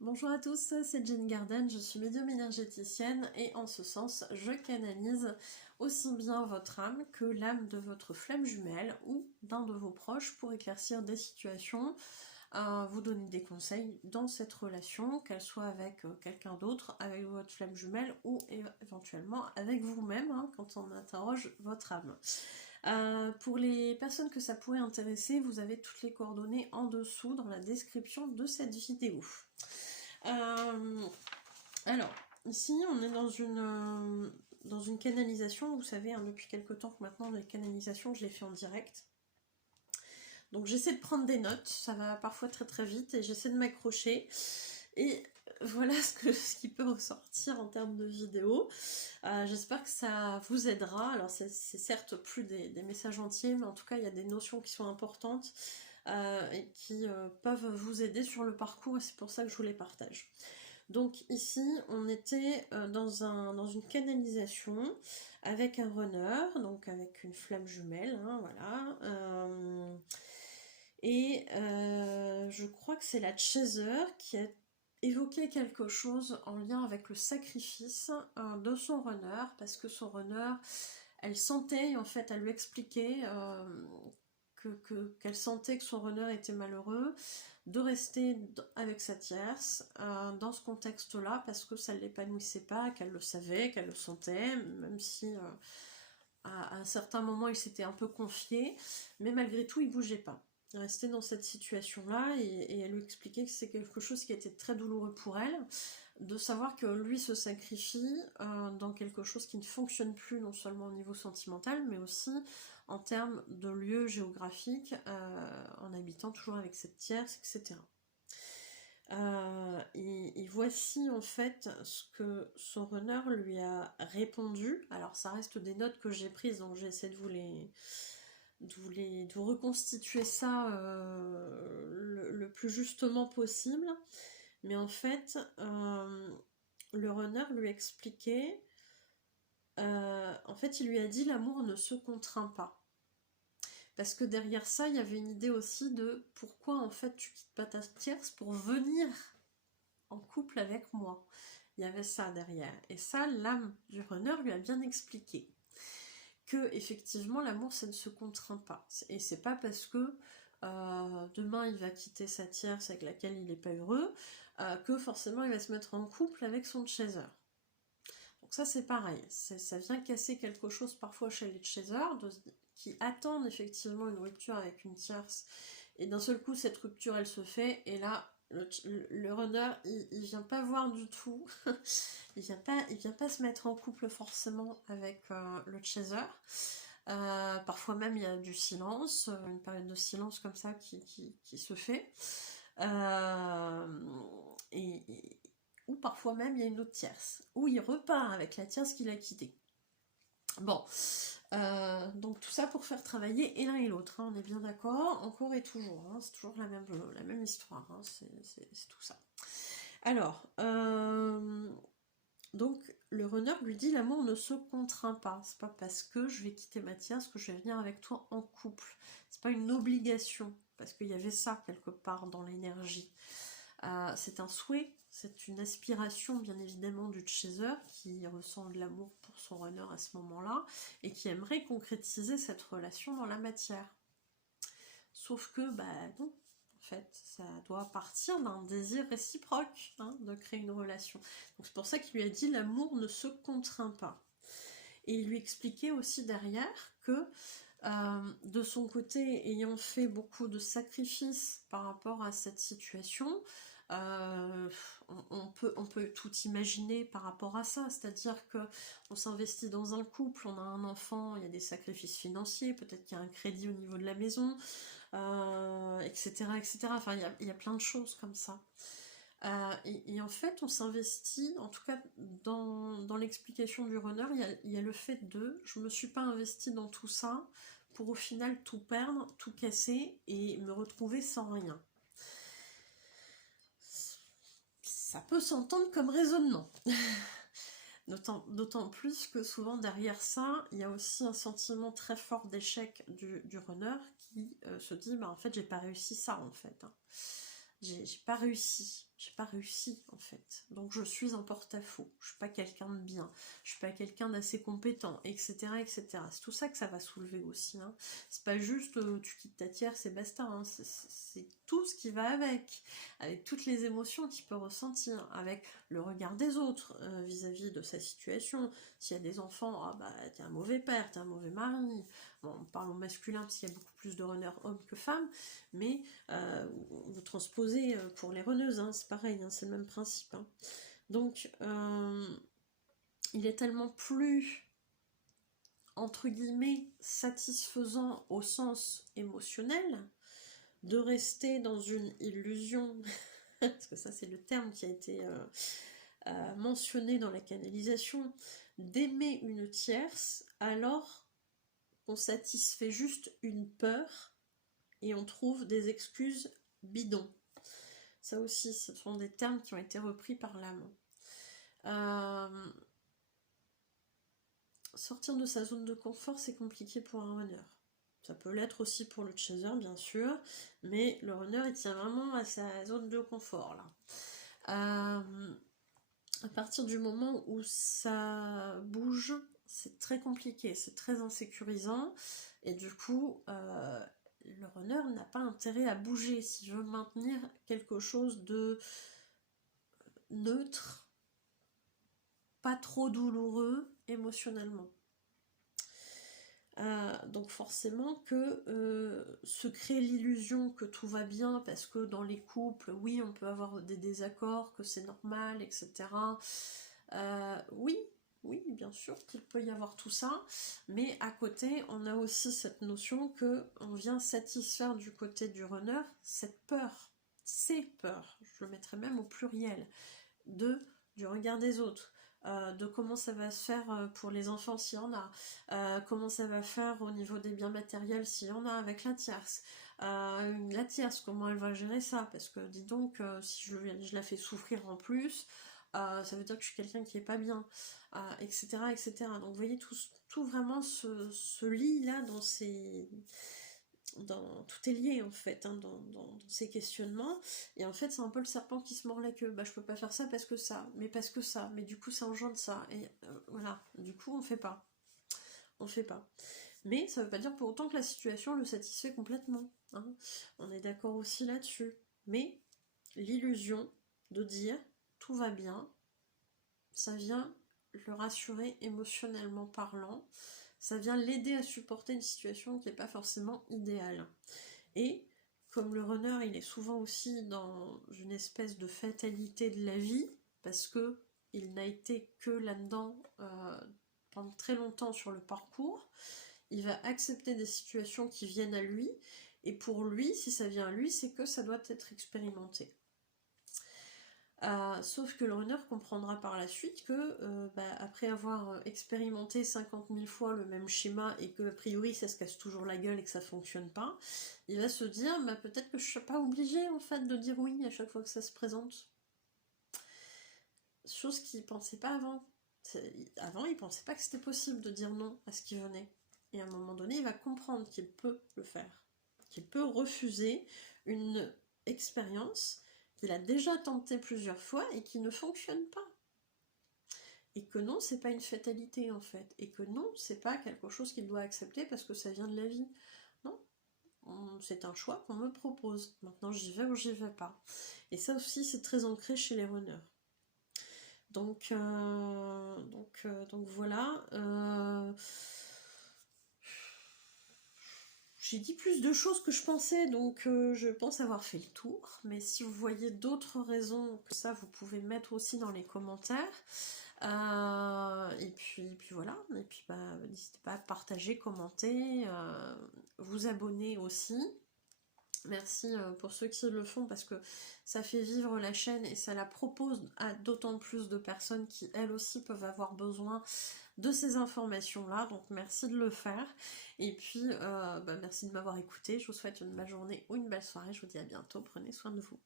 Bonjour à tous, c'est Jenny Garden, je suis médium énergéticienne et en ce sens, je canalise aussi bien votre âme que l'âme de votre flamme jumelle ou d'un de vos proches pour éclaircir des situations, vous donner des conseils dans cette relation, qu'elle soit avec quelqu'un d'autre, avec votre flamme jumelle ou éventuellement avec vous-même quand on interroge votre âme. Pour les personnes que ça pourrait intéresser, vous avez toutes les coordonnées en dessous dans la description de cette vidéo. Alors, ici, on est dans une canalisation. Vous savez, depuis quelques temps que maintenant, les canalisations, je les fais en direct. Donc, j'essaie de prendre des notes. Ça va parfois très très vite et j'essaie de m'accrocher. Et voilà ce qui peut ressortir en termes de vidéo. J'espère que ça vous aidera. Alors, c'est certes plus des messages entiers, mais en tout cas, il y a des notions qui sont importantes et qui peuvent vous aider sur le parcours et c'est pour ça que je vous les partage. Donc ici, on était dans une canalisation avec un runner, donc avec une flamme jumelle, voilà. Je crois que c'est la Chaser qui a évoqué quelque chose en lien avec le sacrifice de son runner, parce que son runner, elle sentait, en fait, elle lui expliquait qu'elle sentait que son runner était malheureux, de rester avec sa tierce dans ce contexte-là parce que ça ne l'épanouissait pas, qu'elle le savait, qu'elle le sentait, même si à un certain moment il s'était un peu confié, mais malgré tout il bougeait pas. Il restait dans cette situation-là et elle lui expliquait que c'est quelque chose qui était très douloureux pour elle, de savoir que lui se sacrifie dans quelque chose qui ne fonctionne plus non seulement au niveau sentimental, mais aussi en termes de lieu géographique, en habitant toujours avec cette tierce, etc. Et voici en fait ce que son runner lui a répondu. Alors ça reste des notes que j'ai prises, donc j'essaie de vous reconstituer ça le plus justement possible. Mais en fait, le runner lui expliquait, en fait il lui a dit l'amour ne se contraint pas. Parce que derrière ça, il y avait une idée aussi de pourquoi en fait tu quittes pas ta tierce pour venir en couple avec moi. Il y avait ça derrière. Et ça, l'âme du runner lui a bien expliqué. Que effectivement, l'amour, ça ne se contraint pas. Et c'est pas parce que demain il va quitter sa tierce avec laquelle il n'est pas heureux, que forcément il va se mettre en couple avec son chaser. Donc ça c'est pareil, ça vient casser quelque chose parfois chez les chasers, qui attendent effectivement une rupture avec une tierce, et d'un seul coup cette rupture elle se fait, et là le runner il vient pas voir du tout, il vient pas se mettre en couple forcément avec le chaser. Parfois même il y a du silence, une période de silence comme ça qui se fait. Euh, et, ou parfois même il y a une autre tierce, où il repart avec la tierce qu'il a quittée. Bon, donc tout ça pour faire travailler et l'un et l'autre, on est bien d'accord, encore et toujours, c'est toujours la même histoire, c'est tout ça. Alors, donc le runner lui dit l'amour ne se contraint pas, c'est pas parce que je vais quitter ma tierce que je vais venir avec toi en couple, c'est pas une obligation, parce qu'il y avait ça quelque part dans l'énergie. C'est un souhait, c'est une aspiration bien évidemment du chaser qui ressent de l'amour pour son runner à ce moment-là et qui aimerait concrétiser cette relation dans la matière. Sauf que, non, en fait, ça doit partir d'un désir réciproque de créer une relation. Donc c'est pour ça qu'il lui a dit l'amour ne se contraint pas. Et il lui expliquait aussi derrière que de son côté, ayant fait beaucoup de sacrifices par rapport à cette situation, on peut tout imaginer par rapport à ça, c'est-à-dire que on s'investit dans un couple, on a un enfant, il y a des sacrifices financiers, peut-être qu'il y a un crédit au niveau de la maison, etc., etc. Enfin, il y a plein de choses comme ça. Et en fait, on s'investit, en tout cas dans l'explication du runner, il y a le fait de je me suis pas investi dans tout ça pour au final tout perdre, tout casser et me retrouver sans rien. Ça peut s'entendre comme raisonnement. D'autant plus que souvent derrière ça, il y a aussi un sentiment très fort d'échec du runner qui se dit en fait j'ai pas réussi ça en fait. J'ai pas réussi. j'ai pas réussi en fait, donc je suis en porte-à-faux, je suis pas quelqu'un de bien, je suis pas quelqu'un d'assez compétent, etc., etc. C'est tout ça que ça va soulever aussi, hein. C'est pas juste tu quittes ta tierce et basta, hein. C'est tout ce qui va avec toutes les émotions qu'il peut ressentir, avec le regard des autres vis-à-vis de sa situation. S'il y a des enfants, ah bah t'es un mauvais père, t'es un mauvais mari. Bon, parlons masculin parce qu'il y a beaucoup plus de runners hommes que femmes, mais vous transposez pour les runneuses, hein, c'est pareil, hein, c'est le même principe, hein. Donc il est tellement plus entre guillemets satisfaisant au sens émotionnel de rester dans une illusion parce que ça c'est le terme qui a été mentionné dans la canalisation, d'aimer une tierce alors qu'on satisfait juste une peur et on trouve des excuses bidons. Ça aussi, ce sont des termes qui ont été repris par l'âme. Sortir de sa zone de confort, c'est compliqué pour un runner. Ça peut l'être aussi pour le chaser, bien sûr, mais le runner, il tient vraiment à sa zone de confort, là. À partir du moment où ça bouge, c'est très compliqué, c'est très insécurisant, et du coup, le runner n'a pas intérêt à bouger s'il veut maintenir quelque chose de neutre, pas trop douloureux émotionnellement. Donc forcément que se crée l'illusion que tout va bien parce que dans les couples, oui, on peut avoir des désaccords, que c'est normal, etc. Oui, bien sûr qu'il peut y avoir tout ça, mais à côté, on a aussi cette notion que on vient satisfaire du côté du runner cette peur, ces peurs, je le mettrais même au pluriel, du regard des autres. De comment ça va se faire pour les enfants s'il y en a, comment ça va faire au niveau des biens matériels s'il y en a avec la tierce, comment elle va gérer ça, parce que dis donc si je la fais souffrir en plus, ça veut dire que je suis quelqu'un qui est pas bien, etc., etc. Donc vous voyez tout vraiment se lie là tout est lié en fait, hein, dans ces questionnements, et en fait c'est un peu le serpent qui se mord la queue. Bah je peux pas faire ça parce que ça, mais du coup ça engendre ça, et voilà, du coup on fait pas, mais ça veut pas dire pour autant que la situation le satisfait complètement, hein. On est d'accord aussi là-dessus, mais l'illusion de dire tout va bien, ça vient le rassurer émotionnellement parlant, ça vient l'aider à supporter une situation qui n'est pas forcément idéale. Et comme le runner, il est souvent aussi dans une espèce de fatalité de la vie, parce que il n'a été que là-dedans pendant très longtemps sur le parcours, il va accepter des situations qui viennent à lui, et pour lui, si ça vient à lui, c'est que ça doit être expérimenté. Sauf que le runner comprendra par la suite que après avoir expérimenté 50 000 fois le même schéma et que a priori ça se casse toujours la gueule et que ça fonctionne pas, il va se dire peut-être que je suis pas obligé en fait de dire oui à chaque fois que ça se présente. Chose qu'il pensait pas avant. Avant il pensait pas que c'était possible de dire non à ce qui venait. Et à un moment donné il va comprendre qu'il peut le faire. Qu'il peut refuser une expérience qu'il a déjà tenté plusieurs fois et qui ne fonctionne pas. Et que non, c'est pas une fatalité en fait. Et que non, c'est pas quelque chose qu'il doit accepter parce que ça vient de la vie. Non, c'est un choix qu'on me propose. Maintenant, j'y vais ou j'y vais pas. Et ça aussi, c'est très ancré chez les runners. Donc voilà. J'ai dit plus de choses que je pensais, donc je pense avoir fait le tour. Mais si vous voyez d'autres raisons que ça, vous pouvez mettre aussi dans les commentaires. Et puis voilà. Et puis n'hésitez pas à partager, commenter, vous abonner aussi. Merci pour ceux qui le font parce que ça fait vivre la chaîne et ça la propose à d'autant plus de personnes qui elles aussi peuvent avoir besoin de ces informations-là, donc merci de le faire, et puis merci de m'avoir écouté, je vous souhaite une belle journée ou une belle soirée, je vous dis à bientôt, prenez soin de vous.